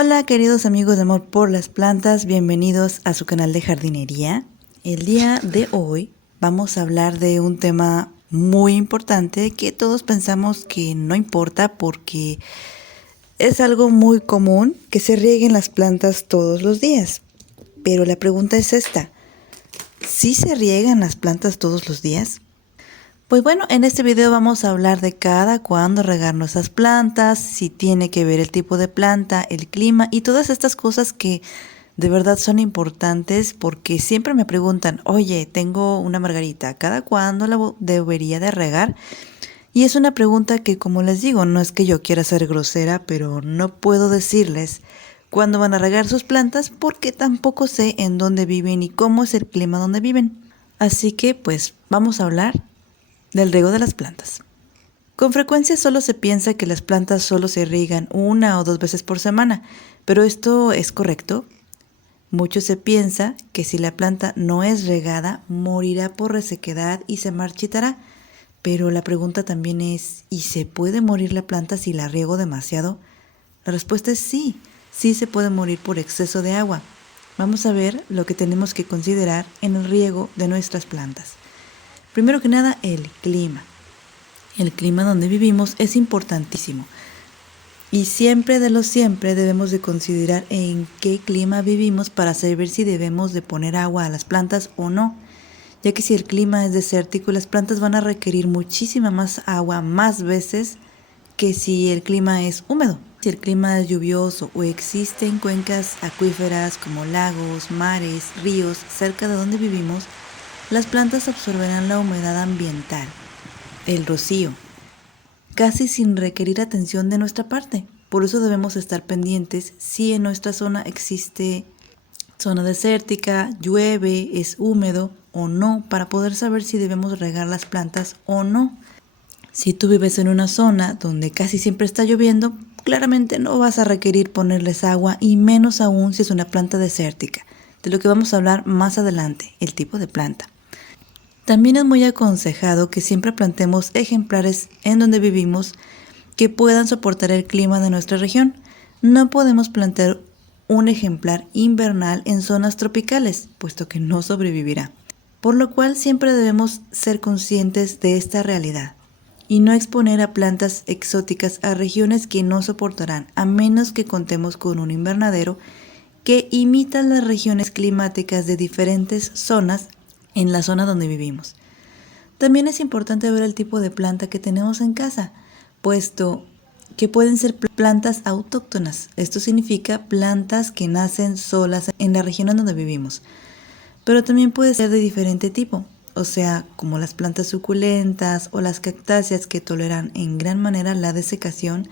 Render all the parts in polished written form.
Hola queridos amigos de Amor por las Plantas, bienvenidos a su canal de jardinería. El día de hoy vamos a hablar de un tema muy importante que todos pensamos que no importa porque es algo muy común que se rieguen las plantas todos los días. Pero la pregunta es esta, ¿sí se riegan las plantas todos los días? Pues bueno, en este video vamos a hablar de cada cuándo regar nuestras plantas, si tiene que ver el tipo de planta, el clima y todas estas cosas que de verdad son importantes porque siempre me preguntan, oye, tengo una margarita, ¿cada cuándo la debería de regar? Y es una pregunta que, como les digo, no es que yo quiera ser grosera, pero no puedo decirles cuándo van a regar sus plantas porque tampoco sé en dónde viven y cómo es el clima donde viven. Así que pues vamos a hablar del riego de las plantas. Con frecuencia solo se piensa que las plantas solo se riegan 1 o 2 veces por semana, pero ¿esto es correcto? Mucho se piensa que si la planta no es regada, morirá por resequedad y se marchitará. Pero la pregunta también es, ¿y se puede morir la planta si la riego demasiado? La respuesta es sí, sí se puede morir por exceso de agua. Vamos a ver lo que tenemos que considerar en el riego de nuestras plantas. Primero que nada, el clima. El clima donde vivimos es importantísimo. Y siempre debemos de considerar en qué clima vivimos para saber si debemos de poner agua a las plantas o no. Ya que si el clima es desértico, las plantas van a requerir muchísima más agua más veces que si el clima es húmedo. Si el clima es lluvioso o existen cuencas acuíferas como lagos, mares, ríos cerca de donde vivimos, las plantas absorberán la humedad ambiental, el rocío, casi sin requerir atención de nuestra parte. Por eso debemos estar pendientes si en nuestra zona existe zona desértica, llueve, es húmedo o no, para poder saber si debemos regar las plantas o no. Si tú vives en una zona donde casi siempre está lloviendo, claramente no vas a requerir ponerles agua y menos aún si es una planta desértica, de lo que vamos a hablar más adelante, el tipo de planta. También es muy aconsejado que siempre plantemos ejemplares en donde vivimos que puedan soportar el clima de nuestra región. No podemos plantar un ejemplar invernal en zonas tropicales, puesto que no sobrevivirá. Por lo cual siempre debemos ser conscientes de esta realidad y no exponer a plantas exóticas a regiones que no soportarán, a menos que contemos con un invernadero que imita las regiones climáticas de diferentes zonas en la zona donde vivimos. También es importante ver el tipo de planta que tenemos en casa, puesto que pueden ser plantas autóctonas. Esto significa plantas que nacen solas en la región en donde vivimos. Pero también puede ser de diferente tipo, o sea, como las plantas suculentas o las cactáceas que toleran en gran manera la desecación.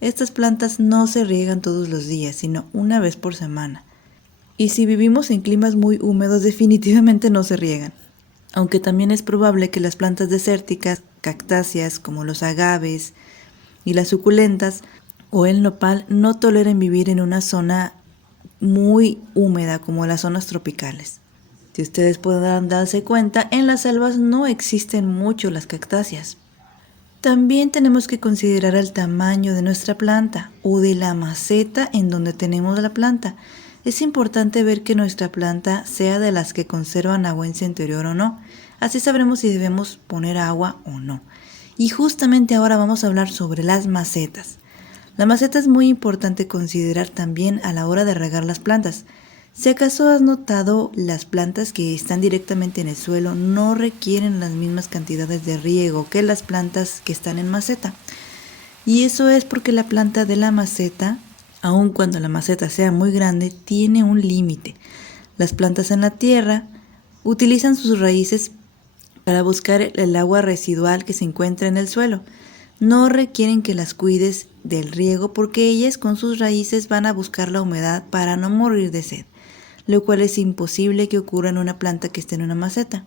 Estas plantas no se riegan todos los días, sino una vez por semana. Y si vivimos en climas muy húmedos, definitivamente no se riegan. Aunque también es probable que las plantas desérticas, cactáceas como los agaves y las suculentas o el nopal no toleren vivir en una zona muy húmeda como las zonas tropicales. Si ustedes pueden darse cuenta, en las selvas no existen mucho las cactáceas. También tenemos que considerar el tamaño de nuestra planta o de la maceta en donde tenemos la planta. Es importante ver que nuestra planta sea de las que conservan agua en su interior o no. Así sabremos si debemos poner agua o no. Y justamente ahora vamos a hablar sobre las macetas. La maceta es muy importante considerar también a la hora de regar las plantas. Si acaso has notado, las plantas que están directamente en el suelo no requieren las mismas cantidades de riego que las plantas que están en maceta. Y eso es porque la planta de la maceta, aun cuando la maceta sea muy grande, tiene un límite. Las plantas en la tierra utilizan sus raíces para buscar el agua residual que se encuentra en el suelo. No requieren que las cuides del riego porque ellas con sus raíces van a buscar la humedad para no morir de sed, lo cual es imposible que ocurra en una planta que esté en una maceta.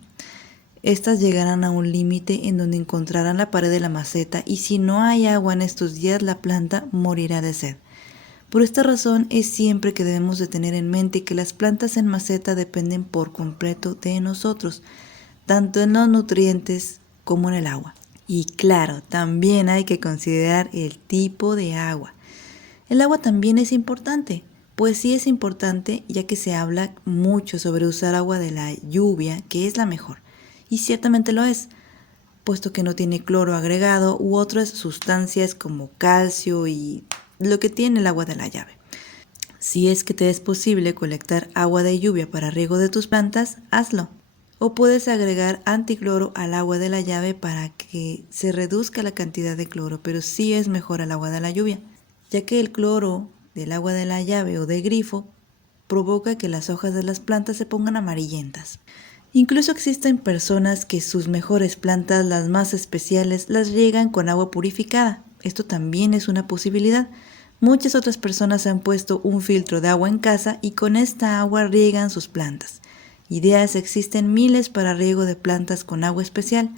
Estas llegarán a un límite en donde encontrarán la pared de la maceta y si no hay agua en estos días la planta morirá de sed. Por esta razón es siempre que debemos de tener en mente que las plantas en maceta dependen por completo de nosotros, tanto en los nutrientes como en el agua. Y claro, también hay que considerar el tipo de agua. El agua también es importante. Pues sí es importante, ya que se habla mucho sobre usar agua de la lluvia, que es la mejor. Y ciertamente lo es, puesto que no tiene cloro agregado u otras sustancias como calcio y lo que tiene el agua de la llave. Si es que te es posible colectar agua de lluvia para riego de tus plantas, hazlo. O puedes agregar anticloro al agua de la llave para que se reduzca la cantidad de cloro, pero sí es mejor el agua de la lluvia, ya que el cloro del agua de la llave o de grifo provoca que las hojas de las plantas se pongan amarillentas. Incluso existen personas que sus mejores plantas, las más especiales, las riegan con agua purificada. Esto también es una posibilidad. Muchas otras personas han puesto un filtro de agua en casa y con esta agua riegan sus plantas. Ideas existen miles para riego de plantas con agua especial.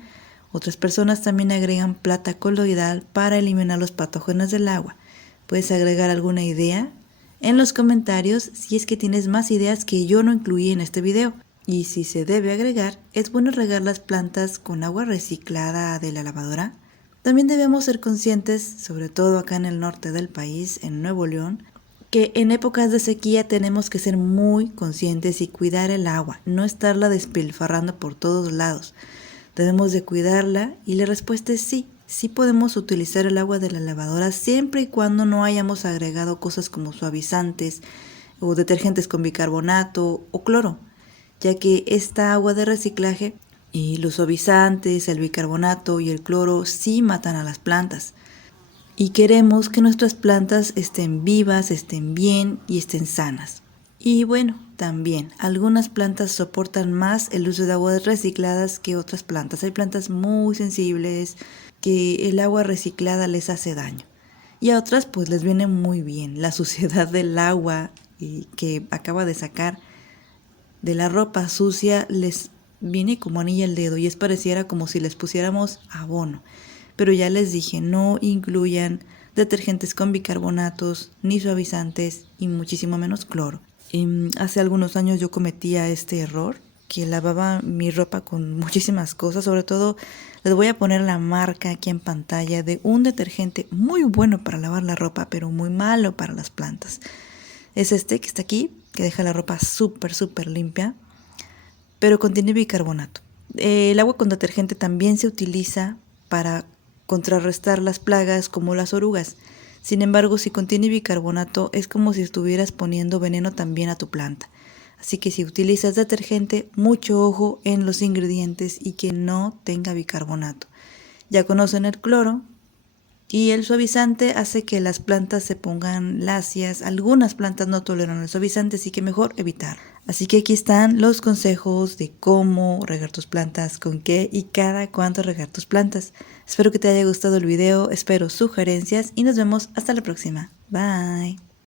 Otras personas también agregan plata coloidal para eliminar los patógenos del agua. ¿Puedes agregar alguna idea? En los comentarios si es que tienes más ideas que yo no incluí en este video. Y si se debe agregar, es bueno regar las plantas con agua reciclada de la lavadora. También debemos ser conscientes, sobre todo acá en el norte del país, en Nuevo León, que en épocas de sequía tenemos que ser muy conscientes y cuidar el agua, no estarla despilfarrando por todos lados. Debemos de cuidarla y la respuesta es sí. Sí podemos utilizar el agua de la lavadora siempre y cuando no hayamos agregado cosas como suavizantes o detergentes con bicarbonato o cloro, ya que esta agua de reciclaje y los suavizantes, el bicarbonato y el cloro sí matan a las plantas. Y queremos que nuestras plantas estén vivas, estén bien y estén sanas. Y bueno, también algunas plantas soportan más el uso de aguas recicladas que otras plantas. Hay plantas muy sensibles que el agua reciclada les hace daño. Y a otras pues les viene muy bien la suciedad del agua que acaba de sacar de la ropa sucia, les viene como anilla al dedo y es pareciera como si les pusiéramos abono. Pero ya les dije, no incluyan detergentes con bicarbonatos, ni suavizantes y muchísimo menos cloro. Hace algunos años yo cometía este error, que lavaba mi ropa con muchísimas cosas, sobre todo les voy a poner la marca aquí en pantalla de un detergente muy bueno para lavar la ropa, pero muy malo para las plantas. Es este que está aquí, que deja la ropa súper limpia, pero contiene bicarbonato. El agua con detergente también se utiliza para contrarrestar las plagas como las orugas. Sin embargo, si contiene bicarbonato es como si estuvieras poniendo veneno también a tu planta. Así que si utilizas detergente, mucho ojo en los ingredientes y que no tenga bicarbonato. Ya conocen el cloro. Y el suavizante hace que las plantas se pongan lacias. Algunas plantas no toleran el suavizante, así que mejor evitar. Así que aquí están los consejos de cómo regar tus plantas, con qué y cada cuánto regar tus plantas. Espero que te haya gustado el video, espero sugerencias y nos vemos hasta la próxima. Bye.